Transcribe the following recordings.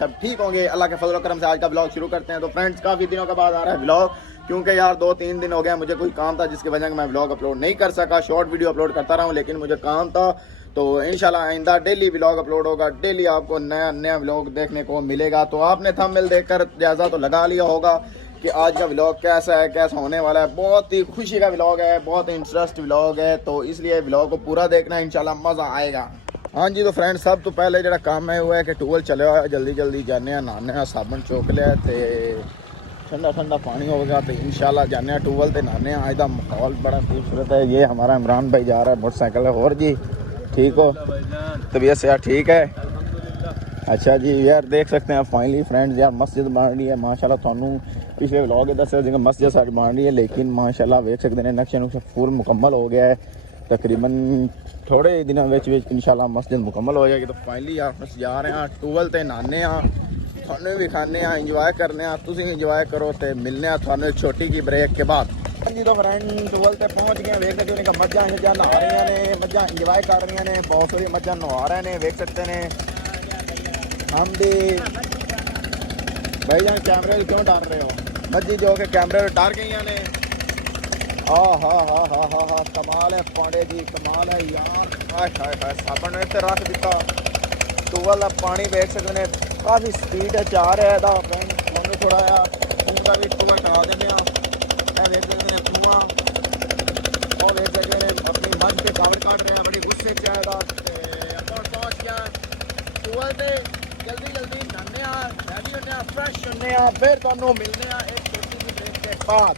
सब ठीक होंगे अल्लाह के फजल करम से। आज का ब्लॉग शुरू करते हैं। तो फ्रेंड्स काफ़ी दिनों के बाद आ रहा है ब्लॉग, क्योंकि यार 2-3 दिन हो गया मुझे कोई काम था जिसकी वजह से मैं ब्लॉग अपलोड नहीं कर सका। शॉर्ट वीडियो अपलोड करता रहा हूँ लेकिन मुझे काम था। तो इंशाल्लाह आइंदा डेली ब्लॉग अपलोड होगा, डेली आपको नया नया ब्लॉग देखने को मिलेगा। तो आपने थंबनेल देखकर जायज़ा तो लगा लिया होगा कि आज का व्लॉग कैसा है, कैसा होने वाला है। बहुत ही खुशी का व्लॉग है, बहुत ही इंटरेस्ट व्लॉग है, तो इसलिए व्लॉग को पूरा देखना, इंशाल्लाह मज़ा आएगा। हाँ जी, तो फ्रेंड्स सब तो पहले जो काम है वो है कि टूवल चले हुआ है, जल्दी जल्दी जाने नहाने, साबन चौक लिया तो ठंडा ठंडा पानी हो गया तो इंशाल्लाह जाने टूवल तो नहाने। आज का माहौल बड़ा खूबसूरत है। ये हमारा इमरान भाई जा रहा है मोटरसाइकिल है। और जी ठीक हो, तबीयत से यार ठीक है? अच्छा जी यार देख सकते हैं फाइनली फ्रेंड्स यार मस्जिद बन रही है माशाल्लाह। थानू पिछले व्लॉग दस मस्जिद सारी बन रही है, लेकिन माशाल्लाह देख सकते हैं नक्शे नुक्शे फुल मुकम्मल हो गया है। तकरीबन थोड़े दिनों में इंशाल्लाह मस्जिद मुकम्मल हो जाएगी। तो फाइनली यार बस जा रहे हैं टूवल ते नहाने, थानू भी खाने, इंजॉय करने, तुम इंजॉय करो तो मिलने थानू एक छोटी की ब्रेक के बाद। जी तो फ्रेंड टूवल ते पहुँच गए। वेख सकते हैं मज्जा शज्जा नहा रही ने, मज्जा इंजॉय कर रही ने, बहुत सारी मज्जा नहा रहे हैं। वेख सकते हैं हम भी भाई जान कैमरे क्यों डर रहे हो? मस्जिद जो के कैमरे डर गई ने। हाँ कमाल है पांडे जी, कमाल है यार। हाय साबन ने रख दिता टूवल का पानी। वेख सकते हैं काफ़ी स्पीड है, चार है फ्रेंड। हमें थोड़ा खून का भी टूवल टका देने। वेख सकते हैं कुआं और वेख सकते हैं अपनी मन पे कावड़ काट रहे हैं, बड़ी गुस्से चाहेगा। पहुँच गया टूवल पे, जल्दी जल्दी नहाने रेडी होने फ्रेश होने, फिर तुहानू मिलने एक छोटी सी ब्रेक के बाद।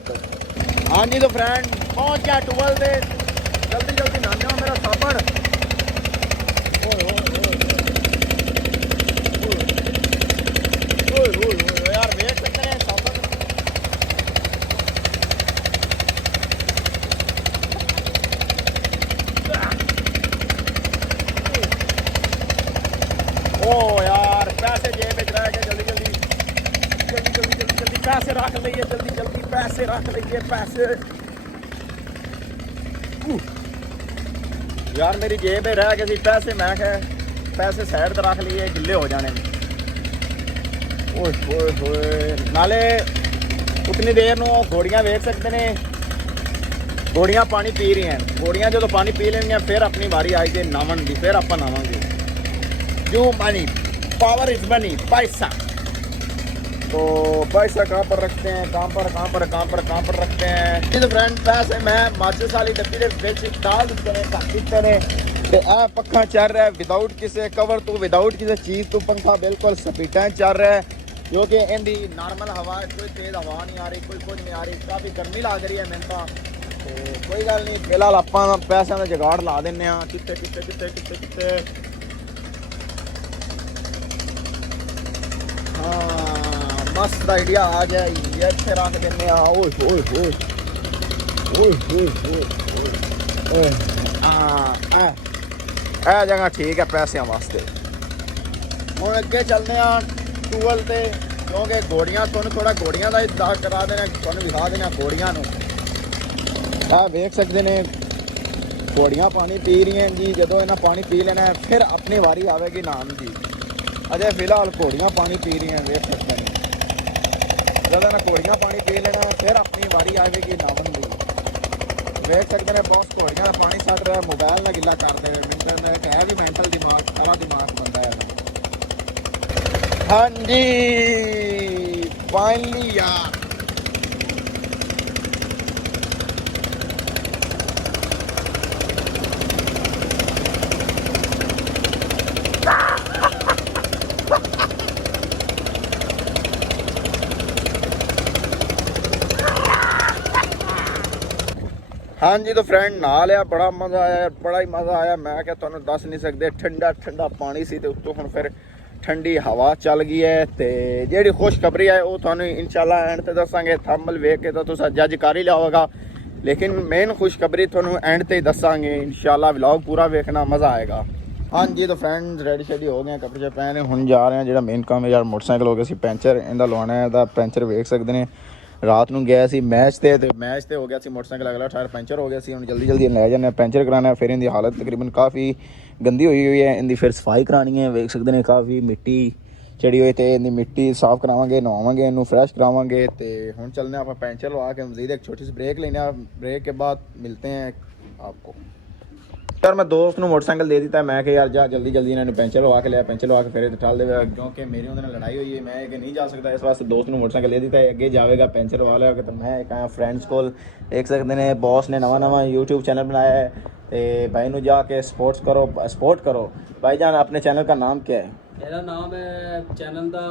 हाँ जी तो फ्रेंड पहुँच गया टूवल से, जल्दी जल्दी नहाने मेरा साबन। यार वेट सकते हैं साबन। ओ यार पैसे जेब में रह गए, जल्दी जल्दी पैसे रख लीजिए, जल्दी जल्दी पैसे रख लीजिए पैसे। यार मेरी जेब में रह गए पैसे, मैं पैसे साइड पर रख लिए, गिले हो जाने। ओए नाले उतनी देर नू घोड़ियाँ वेख सकते ने, घोड़ियाँ पानी पी रही हैं। घोड़ियाँ जो तो पानी पी लेंगे फिर अपनी बारी आई गई नावन की, फिर आप नावांगे। जो मनी पावर इज मनी, पैसा। तो पैसा कहाँ पर रखते हैं? कहाँ पर रखते हैं। तो फ्रेंड पैसे मैं माचिस वाली डब्बी के डाल दिते हैं, रख दिते हैं। आ पखा चल रहा है विदाउट किसी कवर तो, विदाउट किसी चीज़ तो पंखा बिल्कुल स्पीडा चल रहा है, क्योंकि इनकी नॉर्मल हवा है, कोई तेज़ हवा नहीं आ रही, कोई कुछ नहीं आ रही। काफ़ी गर्मी लग रही है मैंने तो कोई गल नहीं, फिलहाल आप पैसों का जुगाड़ ला दें। कितने हाँ मस्त आइडिया आ गया, ये अच्छे रख देने। जगह ठीक है पैसों वास्ते। हम अगे चलते हैं टूवल से, क्योंकि घोड़ियाँ थोड़ा घोड़ियाँ का इंतजार करा देना, दिखा देना घोड़ियाँ वेख सकते हैं। घोड़ियाँ पानी पी रही हैं जी, जो इन्हें पानी पी लेना है फिर अपनी वारी आएगी नान की। अजय फिलहाल घोड़ियाँ पानी पी रही हैं, वेख सकते हैं। जब इन्हें घोड़ियाँ पानी पी लेना है फिर अपनी वारी आएगी नावन की। वेख सकते हैं बॉस घोड़ियाँ का पानी सट रहा है, मोबाइल ना गिला करते हुए। मिनट है भी मेंटल दिमाग, सारा दिमाग बनता है। हाँ जी फाइनली यार हाँ जी तो फ्रेंड नहा लिया, बड़ा मज़ा आया, बड़ा ही मज़ा आया। मैं क्या तुहानू दस नहीं सकते, ठंडा ठंडा पानी सी, उत्तों हुण फिर ठंडी हवा चल गई है। तो जी खुशखबरी है वो थानू इंशाल्लाह एंड ते दसांगे। थंबनेल वेख के तो तुसा जज कर ही लिया होगा, लेकिन मेन खुशखबरी थानू एंड ते दसांगे इंशाल्लाह। व्लॉग पूरा वेखना, मज़ा आएगा। हाँ जी तो फ्रेंड्स रेडी शेडी हो गए, कपड़े पहने, हुण जा रहे हैं। जो मेन काम है यार मोटरसाइकिल हो गया सी पैंचर, इनका लवाना है। पैंचर वेख सकते हैं रात ਨੂੰ गया सी मैच ते हो गया सी मोटरसाइकिल, अगला टायर पंचर हो गया सी। हम जल्दी जल्दी लै जाने पंचर कराना। फिर इनकी हालत तकरीबन काफ़ी गंदी हुई है, इनकी फिर सफाई करानी है। वेख सकते हैं काफ़ी मिट्टी ਚੜੀ ਹੋਈ ਤੇ ਇਹਦੀ ਮਿੱਟੀ ਸਾਫ਼ ਕਰਾਵਾਂਗੇ, ਨਹਾਵਾਂਗੇ, ਇਹਨੂੰ ਫਰੈਸ਼ ਕਰਾਵਾਂਗੇ। ਤੇ ਹੁਣ ਚੱਲਨੇ ਆਪਾਂ ਪੈਂਚਰ लगा के मज़ीद एक छोटी सी ब्रेक लेने, ब्रेक के बाद मिलते हैं आपको। यार मैं दोस्त ਨੂੰ ਮੋਟਰਸਾਈਕਲ ਦੇ ਦਿੱਤਾ, ਮੈਂ ਕਿ ਯਾਰ ਜਾ ਜਲਦੀ ਜਲਦੀ ਇਹਨਾਂ ਨੂੰ ਪੈਂਚਰ ਲਵਾ ਕੇ ਲਿਆ, ਪੈਂਚਰ ਲਵਾ ਕੇ ਫਿਰ ਤੇ ਠਾਲ ਦੇਵੇਗਾ, ਕਿਉਂਕਿ ਮੇਰੀ ਉਹਦੇ ਨਾਲ ਲੜਾਈ ਹੋਈ ਹੈ, ਮੈਂ ਕਿ ਨਹੀਂ ਜਾ ਸਕਦਾ, ਇਸ ਵਾਸਤੇ ਦੋਸਤ ਨੂੰ ਮੋਟਰਸਾਈਕਲ ਦੇ ਦਿੱਤਾ ਹੈ, ਅੱਗੇ ਜਾਵੇਗਾ ਪੈਂਚਰ ਲਵਾ ਲਿਆ। ਤਾਂ ਮੈਂ ਇੱਕ ਆਇਆ ਫਰੈਂਡਸ ਕੋਲ, ਦੇਖ ਸਕਦੇ ਨੇ ਬੌਸ ਨੇ ਨਵਾਂ YouTube ਚੈਨਲ बनाया है, तो भाई ਨੂੰ जाके सपोर्ट करो। भाईजान अपने चैनल का नाम क्या है? मेरा नाम है चैनल का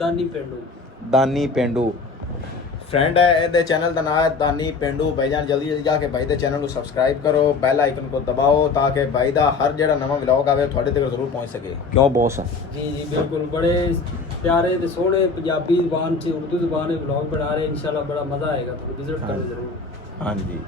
दानी पेंडू फ्रेंड है, ਇਹਦੇ ਚੈਨਲ ਦਾ ਨਾਮ ਹੈ ਦਾਨੀ ਪਿੰਡੂ। ਭਾਈਜਾਨ ਜਲਦੀ ਜਲਦੀ ਜਾ ਕੇ ਭਾਈ ਦੇ ਚੈਨਲ ਨੂੰ ਸਬਸਕ੍ਰਾਈਬ ਕਰੋ, ਬੈਲ ਆਈਕਨ को दबाओ, ताकि भाई ਦਾ ਹਰ ਜਿਹੜਾ ਨਵਾਂ ਵਲੌਗ ਆਵੇ ਤੁਹਾਡੇ ਤੱਕ ਜ਼ਰੂਰ ਪਹੁੰਚ ਸਕੇ। क्यों बॉस? जी जी बिल्कुल, बड़े प्यारे ते सोहने पंजाबी ज़ुबान से उर्दू ज़ुबान में व्लॉग बना रहे, इंशाल्लाह बड़ा मज़ा आएगा, तो विजिट करो जरूर। हाँ जी,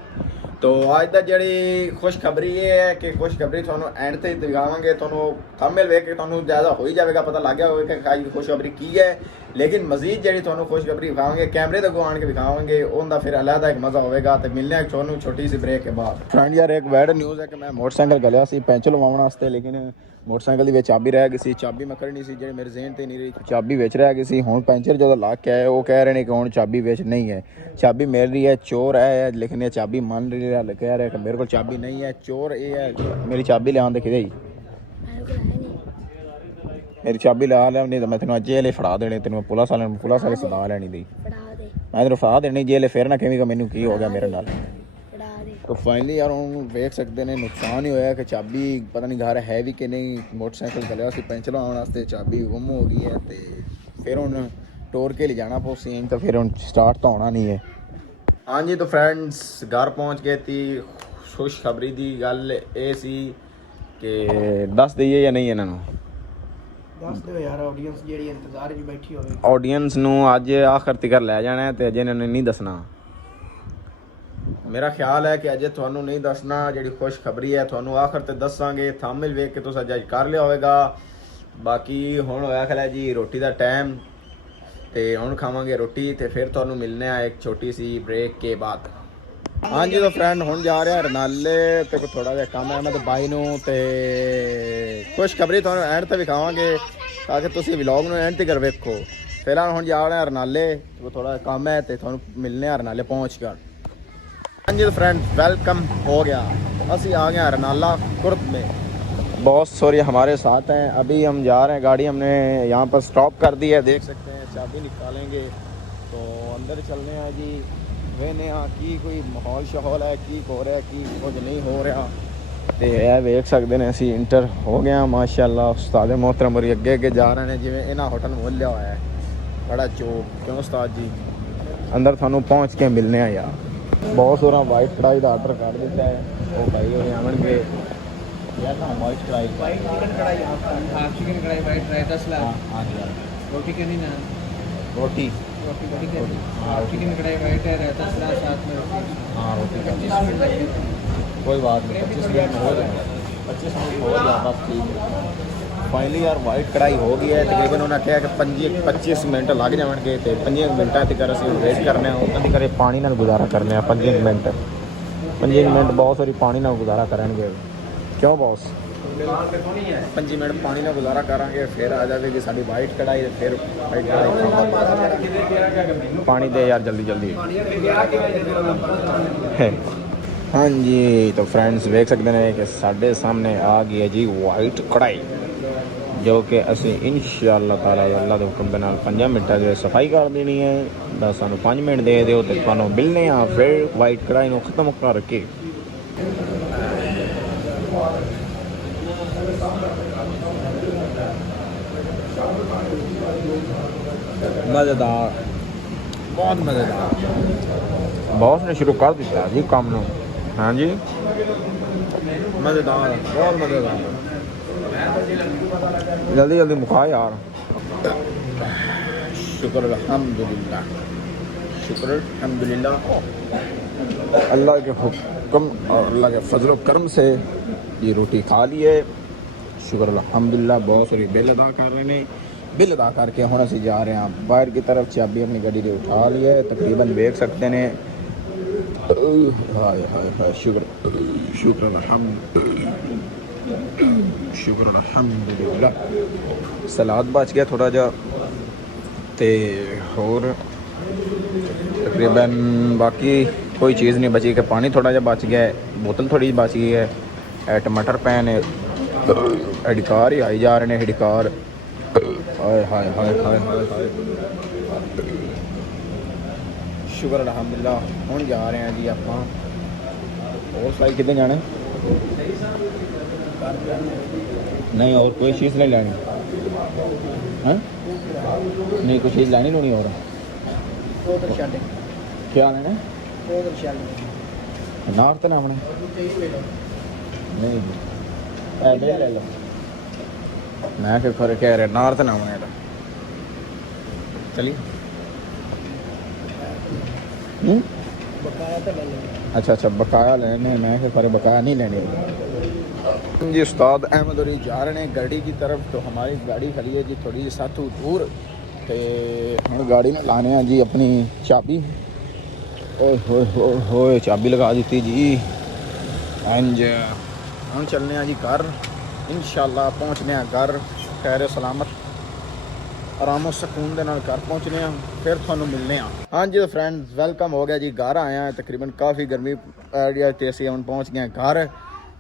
तो ਅੱਜ ਦਾ ਜਿਹੜੀ ਖੁਸ਼ਖਬਰੀ ਇਹ ਹੈ ਕਿ ਖੁਸ਼ਖਬਰੀ ਤੁਹਾਨੂੰ ਐਂਡ ਤੇ ਦਿਖਾਵਾਂਗੇ, ਤੁਹਾਨੂੰ ਥੰਬਨੇਲ ਵੇਖ ਕੇ ਤੁਹਾਨੂੰ ਜ਼ਿਆਦਾ ਹੋ ਹੀ ਜਾਵੇਗਾ, ਪਤਾ ਲੱਗ ਗਿਆ ਹੋਵੇਗਾ ਕਿ ਅੱਜ ਖੁਸ਼ਖਬਰੀ ਕੀ ਹੈ। ਲੇਕਿਨ ਮਜ਼ੀਦ ਜਿਹੜੀ ਤੁਹਾਨੂੰ ਖੁਸ਼ਖਬਰੀ ਦਿਖਾਵਾਂਗੇ, ਕੈਮਰੇ ਤੇ ਆਣ ਕੇ ਦਿਖਾਵਾਂਗੇ, ਉਹਦਾ ਫਿਰ ਅਲੱਗਾ ਇੱਕ ਮਜ਼ਾ ਹੋਵੇਗਾ। ਤੇ ਮਿਲਨੇ ਆ ਤੁਹਾਨੂੰ ਛੋਟੀ ਸੀ ਬ੍ਰੇਕ ਕੇ ਬਾਅਦ। ਫਰੈਂਡ ਯਾਰ ਇੱਕ ਬੈਡ ਨਿਊਜ਼ ਹੈ ਕਿ ਮੈਂ ਮੋਟਰਸਾਈਕਲ ਗਲਿਆ ਸੀ ਪੈਂਚਰ ਲਵਾਉਣ ਵਾਸਤੇ, ਲੇਕਿਨ ਮੋਟਰਸਾਈਕਲ ਦੀ ਵਿੱਚ ਚਾਬੀ ਰਹਿ ਗਈ ਸੀ, ਚਾਬੀ ਮੈਂ ਕੱਢਣੀ ਸੀ, ਜਿਹੜੇ ਮੇਰੇ ਜ਼ੇਨ ਤੇ ਨਹੀਂ ਰਹੀ, ਚਾਬੀ ਵਿੱਚ ਰਹਿ ਗਈ ਸੀ। ਹੁਣ ਪੈਂਚਰ ਜਦੋਂ ਲਾ ਕੇ ਆਏ ਉਹ ਕਹਿ ਰਹੇ ਨੇ ਕਿ ਹੁਣ ਚਾਬੀ ਵਿੱਚ ਨਹੀਂ ਹੈ, ਚਾਬੀ ਮਿਲ ਰਹੀ ਹੈ, ਚੋਰ ਹੈ, ਲੇਕਿਨ ਇਹ ਚਾਬੀ ਮੰਨ ਰਹੀ ਹੈ, ਕਹਿ ਰਿਹਾ ਕਿ ਮੇਰੇ ਕੋਲ ਚਾਬੀ ਨਹੀਂ ਹੈ, ਚੋਰ ਇਹ ਹੈ। ਮੇਰੀ ਚਾਬੀ ਲਿਆਉਣ ਦੇ ਕਿਹਦੇ ਮੇਰੀ ਚਾਬੀ ਲਾ ਲਿਆ, ਨਹੀਂ ਤਾਂ ਮੈਂ ਤੈਨੂੰ ਅੱਜ ਇਹ ਫੜਾ ਦੇਣੇ, ਤੈਨੂੰ ਪੁਲਿਸ ਵਾਲੇ ਸਦਾ ਲੈਣੀ ਦੀ, ਮੈਂ ਤੈਨੂੰ ਫੜਾ ਦੇਣੀ ਜੇ ਫਿਰ ਨਾ ਕਹੇਂਗਾ ਮੈਨੂੰ ਕੀ ਹੋ ਗਿਆ ਮੇਰੇ ਨਾਲ। तो फाइनली यार हम देख सकते हैं नुकसान ही होया कि चाबी पता नहीं घर है भी कि नहीं, मोटरसाइकिल चलिया सी पैंचर लाने वास्ते चाबी गुम हो गई है, तो फिर हुण टोर के ले जाना पो सीन, तो फिर हुण स्टार्ट तो होना नहीं है। हाँ जी, तो फ्रेंड्स घर पहुँच गए थी। खुशखबरी की गल ये सी कि दस दईए या नहीं इन्हां नूं? दस दो यार, ऑडियंस जेड़ी इंतजार च बैठी होवे, ऑडियंस नूं अज आखिर तक लै जाना है, तो अजे इन्हां ने नहीं दसना। मेरा ख्याल है कि अजे ਤੁਹਾਨੂੰ नहीं दसना, ਜਿਹੜੀ खुशखबरी है ਤੁਹਾਨੂੰ आखिर ਤੇ ਦੱਸਾਂਗੇ। ਥੰਬਨੇਲ ਵੇਖ ਕੇ ਤੁਸੀਂ ਜੱਜ ਕਰ ਲਿਆ ਹੋਵੇਗਾ। ਬਾਕੀ ਹੁਣ ਹੋਇਆ ਖਲਾ ਜੀ ਰੋਟੀ ਦਾ ਟਾਈਮ, ਤੇ ਹੁਣ ਖਾਵਾਂਗੇ ਰੋਟੀ, ਤੇ ਫਿਰ ਤੁਹਾਨੂੰ ਮਿਲਨੇ ਆ ਇੱਕ ਛੋਟੀ ਸੀ ब्रेक के बाद। हाँ जी, तो फ्रेंड ਹੁਣ ਜਾ ਰਿਹਾ ਰਨਾਲੇ ਤੇ ਕੋਈ ਥੋੜਾ ਜਿਹਾ ਕੰਮ ਹੈ ਮੈਂ ਤੇ ਬਾਈ ਨੂੰ, ਤੇ खुशखबरी ਤੁਹਾਨੂੰ ਐਂਡ ਤੇ ਵਿਖਾਵਾਂਗੇ ਤਾਂ ਕਿ ਤੁਸੀਂ ਵਲੌਗ ਨੂੰ ਐਂਡ ਤੱਕ ਵੇਖੋ। ਫਿਲਹਾਲ ਹੁਣ ਜਾ ਰਹੇ ਰਨਾਲੇ, ਕੋਈ ਥੋੜਾ ਕੰਮ ਹੈ ਤੇ ਤੁਹਾਨੂੰ ਮਿਲਨੇ ਆ ਰਨਾਲੇ पहुंच कर। हाँ जी, तो फ्रेंड वेलकम हो गया, असी आ गए रनाला कुर्ब में। बॉस सॉरी हमारे साथ हैं, अभी हम जा रहे हैं, गाड़ी हमने यहाँ पर स्टॉप कर दी है, देख सकते हैं, चाबी निकालेंगे तो अंदर चलने हैं जी। वेने यहाँ की कोई माहौल शहौल है, की हो रहा है, की कुछ नहीं हो रहा, तो यह देख सकते हैं असी इंटर हो गया माशाल्लाह। उस्ताद मोहतरम और अगे अगे जा रहे हैं, जिमें इन्होंने होटल मोलिया हुआ है बड़ा चौक। क्यों उस्ताद जी अंदर थानू पहुँच के मिलने हैं यार। बहुत सारा वाइट कढ़ाई का आर्डर कर दिता है, वो भाई हो आवेंगे यार ना वाइट कढ़ाई, वाइट चिकन कढ़ाई, हाफ चिकन कढ़ाई, वाइट राइस 10 लाख। हाँ जी, रोटी करनी ना, रोटी रोटी करनी, हाफ चिकन कढ़ाई वाइट है, रायता सलाद साथ में रोटी। हाँ रोटी 25 मिनट लगेंगे, कोई बात नहीं, 25 मिनट हो जाए, 25 मिनट हो जाए बस ठीक है। फाइनली यार वाइट कढ़ाई हो गई है, तकरीबन उन्होंने कहा कि 25 मिनट लग जाएंगे, तो 5 मिनटा तक असीं वेट करने, उन्होंने करे पानी नाल गुजारा करने 5 मिनट बहुत सारी पानी नाल गुजारा करेंगे। क्यों बॉस 5 मिनट पानी नाल गुजारा करांगे, फिर आ जाएगी साडी वाइट कढ़ाई, फिर वाइट कढ़ाई पानी दे यार जल्दी जल्दी। हाँ जी, तो फ्रेंड्स देख सकते हैं कि साढ़े सामने आ गई है जी वाइट कढ़ाई, जो कि असी इंशाअल्लाह ताला अल्लाह के हुक्म के नाल 5 मिनटां दे सफाई कर देनी है। बस सानू 5 मिनट दे दिओ ते तुहानू मिलने आ फिर वाइट कढ़ाई नू खत्म कर के। मज़ेदार, बहुत मज़ेदार, बॉस ने शुरू कर दिता जी काम नू। हाँ जी मज़ेदार, बहुत मज़ेदार, जल्दी जल्दी मुखा यार। शुक्र अल्हम्दुलिल्लाह, शुक्र अल्हम्दुलिल्लाह, अल्लाह के हुक्म और अल्लाह के फजल व करम से ये रोटी खा ली है। शुक्र अल्हम्दुलिल्लाह। बहुत सारी बिल अदा कर रहे हैं, बिल अदा करके हम असी जा रहे हैं बाहर की तरफ। चाबी अपनी गाड़ी से उठा ली है, तकरीबन देख सकते हैं। हाय हाय हाय, शुक्र शुक्र अल्हम्दुलिल्लाह। शुक्र अल्हम्दुलिल्लाह। सलाद बच गया थोड़ा जा ते होर तकरीबन बाकी कोई चीज़ नहीं बची कि पानी थोड़ा जा बच गया है, बोतल थोड़ी बच गई है, टमाटर पैन हिडकार ही आई जा रहे हैं हिडकार। हाय हाय हाय हाय हाय हाय शुक्र अल्हम्दुलिल्लाह। हुण जा रहे हैं जी आप और साई कितने जाना नहीं और कोई चीज़ नहीं लेनी हाँ नहीं कोई चीज़ लेनी लूनी और क्या लेना नार तो ना अपने नहीं ले लो मैं फिर फर्क कह रहा नार तो ना अपने चलिए अच्छा अच्छा बकाया लेने मैं फिर पर बकाया नहीं लेने जी। उस्ताद अहमद और जा रहे हैं गाड़ी की तरफ, तो हमारी गाड़ी खड़ी है जी थोड़ी जी साथू दूर ते हम गाड़ी में लाने हैं जी अपनी चाबी। ओए होए होए होए चाबी लगा दी जी। इंज हम चलने हैं जी घर, इंशाल्लाह पहुँचने हैं घर खैर सलामत आरामो सकून के नाल घर पहुँचने हैं, फिर थानू मिलने हैं। हाँ जी तो फ्रेंड्स वेलकम हो गया जी, घर आए हैं तकरीबन काफ़ी गर्मी पै गई ते असीं हुण पहुँच गए घर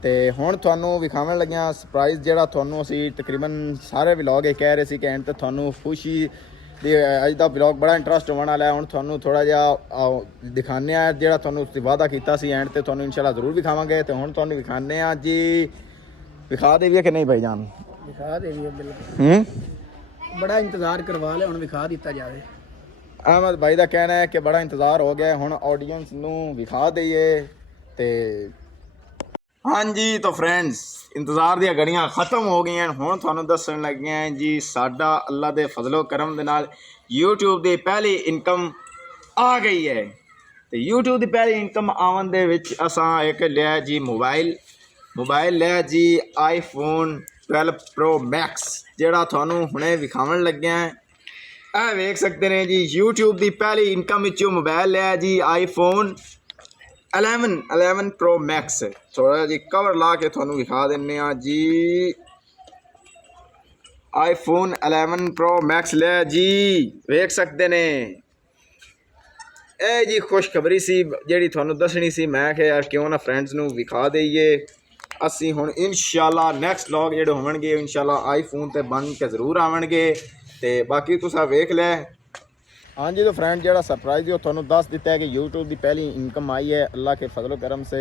ते हुण थानू विखावन लगे सरप्राइज़ जिहड़ा थानू असीं तकरीबन सारे व्लॉग कह रहे सी कि एंड ते थानू खुशी दी अज दा व्लॉग बड़ा इंटरस्ट होने वाला है। हुण थानू थोड़ा जिहा दिखाने आ जिहड़ा थानू वादा कीता सी एंड ते थानू इंशाल्लाह जरूर विखावांगे। ते हुण थानू विखाने आ जी, विखा देवीए कि नहीं भाईजान? दिखा देवी बिल्कुल बड़ा इंतजार करवा लिया हुण विखा दिता जाए। अहमद भाई का कहना है कि बड़ा इंतजार हो गया हुण ऑडियंस नू विखा दईए ते हाँ जी तो फ्रेंड्स इंतजार दी घड़ियां खत्म हो गई हैं। हुण तुहानू दस्सण लगे हैं जी साडा अल्लाह दे फजलो करम दे नाल यूट्यूब दी पहली इनकम आ गई है। ते यूट्यूब दी पहली इनकम आवन दे विच असां एक लिया जी मोबाइल लिया जी आईफोन 12 प्रो मैक्स जिहड़ा तुहानू हुणे विखावन लगे हैं। ਇਹ ਵੇਖ सकते हैं जी यूट्यूब की पहली इनकम विचों मोबाइल लिया जी आईफोन 11 प्रो मैक्स। थोड़ा जी कवर ला के थोनू विखा देने जी आईफोन 11 प्रो मैक्स लिया जी वेख सकते ने। ਇਹ जी खुशखबरी सी ਜਿਹੜੀ ਤੁਹਾਨੂੰ ਦੱਸਣੀ ਸੀ मैं कि यार क्यों ना फ्रेंड्स ਨੂੰ ਵਿਖਾ ਦਈਏ। ਅਸੀਂ ਹੁਣ इंशाल्लाह नैक्सट व्लॉग ਜਿਹੜੇ ਹੋਣਗੇ इंशाल्लाह आईफोन ਤੇ ਬਣ ਕੇ ਜ਼ਰੂਰ ਆਵਣਗੇ ਤੇ ਬਾਕੀ ਤੁਸੀਂ ਵੇਖ ਲੈ। हाँ जी तो फ्रेंड जरा सरप्राइज़ जो थोनू दस दिता है कि यूट्यूब की पहली इनकम आई है अल्लाह के फजलो करम से।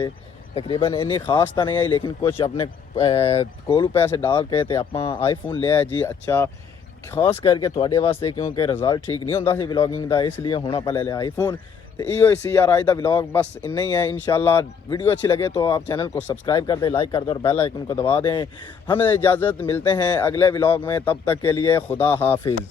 तकरीबन इन्नी खास तो नहीं आई लेकिन कुछ अपने कोलू पैसे डाल के तो आप आईफोन लिया जी अच्छा खास करके थोड़े वास्ते क्योंकि रिजल्ट ठीक नहीं होता सी व्लॉगिंग का, इसलिए हुण आप ले लिया आईफोन। तो इो इसी यार अज का व्लॉग बस इन्ना ही है। इंशाल्लाह वीडियो अच्छी लगे तो आप चैनल को सब्सक्राइब कर दें, लाइक कर दें और बेल आइकन को दबा दें। हमें इजाज़त, मिलते हैं अगले व्लॉग में, तब तक के लिए खुदा हाफिज़।